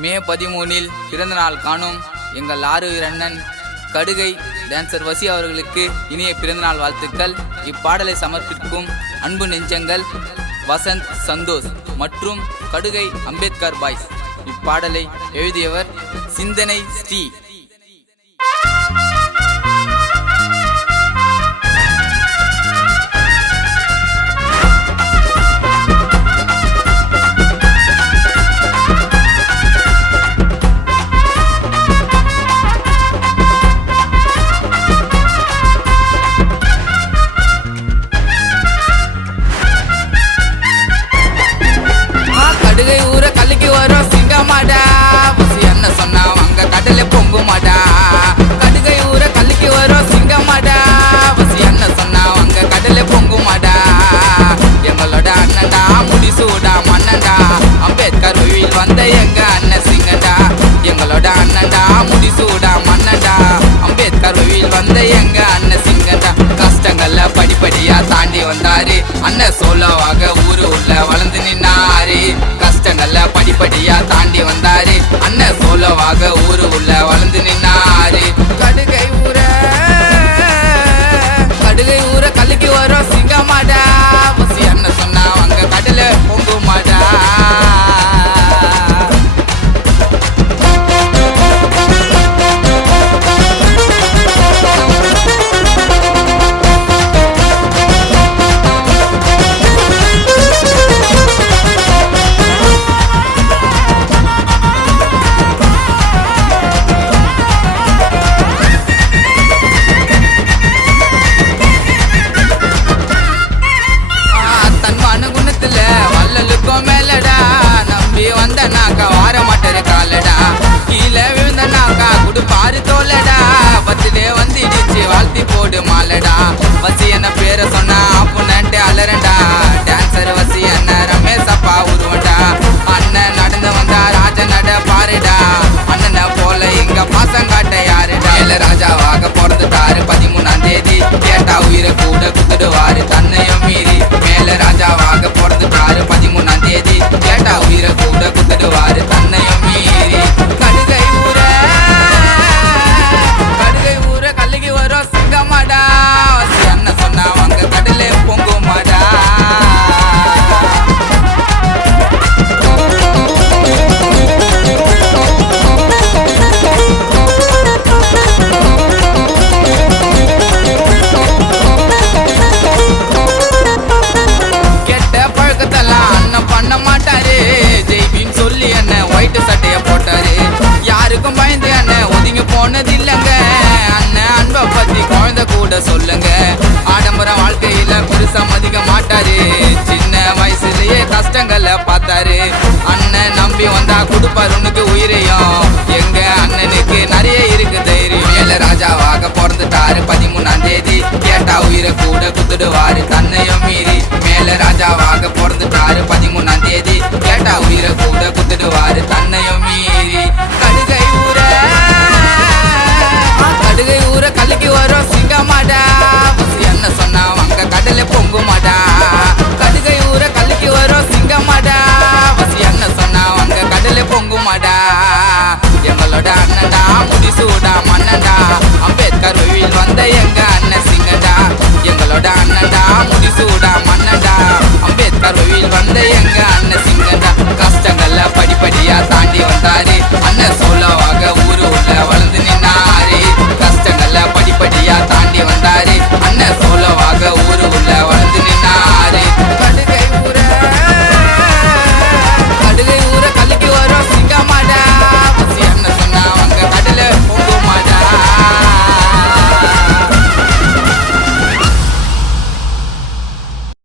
மே 13 பிறந்தநாள் காணும் எங்கள் ஆறுயிர் அண்ணன் கடுகை டான்சர் வசி அவர்களுக்கு இனிய பிறந்தநாள் வாழ்த்துக்கள். இப்பாடலை சமர்ப்பிக்கும் அன்பு நெஞ்சங்கள் வசந்த், சந்தோஷ் மற்றும் கடுகை அம்பேத்கர் பாய்ஸ். இப்பாடலை எழுதியவர் சிந்தனை ஸ்ரீ. கடுகை ஊர கல்லிக்கு வரும் சிங்கமாடா, வசி என்ன சொன்னா அங்க கடலை பொங்குமாடா. கடுகை ஊர கல்லிக்கு வரும் சிங்கமாடா, வசி என்ன சொன்னா அங்க கடலை பொங்குமாடா. எங்களோட அண்ணன்டா முடிசூடா மன்னன்டா, அம்பேத்கர் வழியில் வந்த எங்க அண்ணன் சிங்கண்டா. எங்களோட அண்ணன்டா முடிசூடா மன்னன்டா, அம்பேத்கர் வழியில் வந்த எங்க அண்ணன் சிங்கண்டா. கஷ்டங்கள்ல படிப்படியா தாண்டி வந்தாரு அண்ணன், சோலோவாக ஊரு உள்ள வளர்ந்து நின்னாரு. கஷ்டங்கள்ல படிப்படியா தாண்டி வந்தாரு அண்ணன், சோலோவாக ஊரு உள்ள வளர்ந்து நின்னாரு. கடுகை ஊர கல்லிக்கு வரும் சிங்கமாடா, வசி என்ன சொன்னா அங்க கடலை பொங்குமாடா. மேலடா நம்பி வந்தனாக்கா வார மாட்டரு காலடா, கீழே விழுந்தனாக்கா குடுப்பாரு தோலடா. பத்துலே வந்துடுச்சு வாழ்த்தி போடு மாலடா, வசி என்ன பேரை சொன்னா அப்புனன்ட்டு அலரண்டா. டான்சர் வசி என்ன ரமேசப்பா உருவண்டா, அண்ணன் நடந்து வந்தா ராஜ நட பாருடா. அண்ணனை போல இங்க பாசங்காட்ட யாருடா. மேல ராஜாவாக பிறந்துட்டாரு 13ஆம் தேதி, கேட்டா உயிரை கூட குத்துடுவாரு தன்னையும் மீறி. மேல ராஜாவாக பிறந்துட்டாரு 13ஆம் தேதி, கேட்டா உயிரை கூட குத்துடுவாரு தன்னையும் மீறி. கடுகை ஊர கல்லிக்கு வரும் சிங்கமாடா, வசி என்ன சொன்னா அவங்க கடலே பொங்குமாடா. பண்ண மாட்டாரு ஜெய்பின்னு சொல்லி என்ன ஒயிட் சட்டைய போட்டாரு. யாருக்கும் பயந்து அண்ணன் ஒதுங்கி போனது இல்லங்க, அண்ணன் அன்பை பத்தி குழந்தை கூட சொல்லுங்க. ஆடம்பர வாழ்க்கையில பெருசா மதிக்க மாட்டாரு, சின்ன வயசுலயே கஷ்டங்களை பார்த்தாரு. அண்ணன் நம்பி வந்தா கொடுப்பாரு உனக்கு உயிரையும், எங்க அண்ணனுக்கு நிறைய இருக்கு தைரியம். மேல ராஜாவாக பிறந்துட்டாரு 13ஆம் தேதி, கேட்டா உயிரை கூட குத்துடுவாரு தன்னையும் மீறி. மேல ராஜாவாக பிறந்துட்டாரு 13ஆம் தேதி, கேட்டா உயிரை கூட குத்துடுவாரு தன்னையும் மீறி. கடுகை ஊர கல்லிக்கு வரும் சிங்கமாடா, வசி என்ன சொன்னா அங்க கடலை பொங்குமாடா. கடுகை ஊர கல்லிக்கு வரும் சிங்கமாடா, வசி என்ன சொன்னா அங்க கடலை பொங்குமாடா. எங்களோட அண்ணன்டா முடிசூடா மன்னன்டா, அம்பேத்கர் வழியில் வந்த எங்க அண்ணன் சிங்கண்டா. எங்களோட அண்ணன்டா முடிசூடா மன்னன்டா, அம்பேத்கர் வழியில் வந்த எங்க அண்ணன் சிங்கண்டா. கஷ்டங்கள்ல படிப்படியா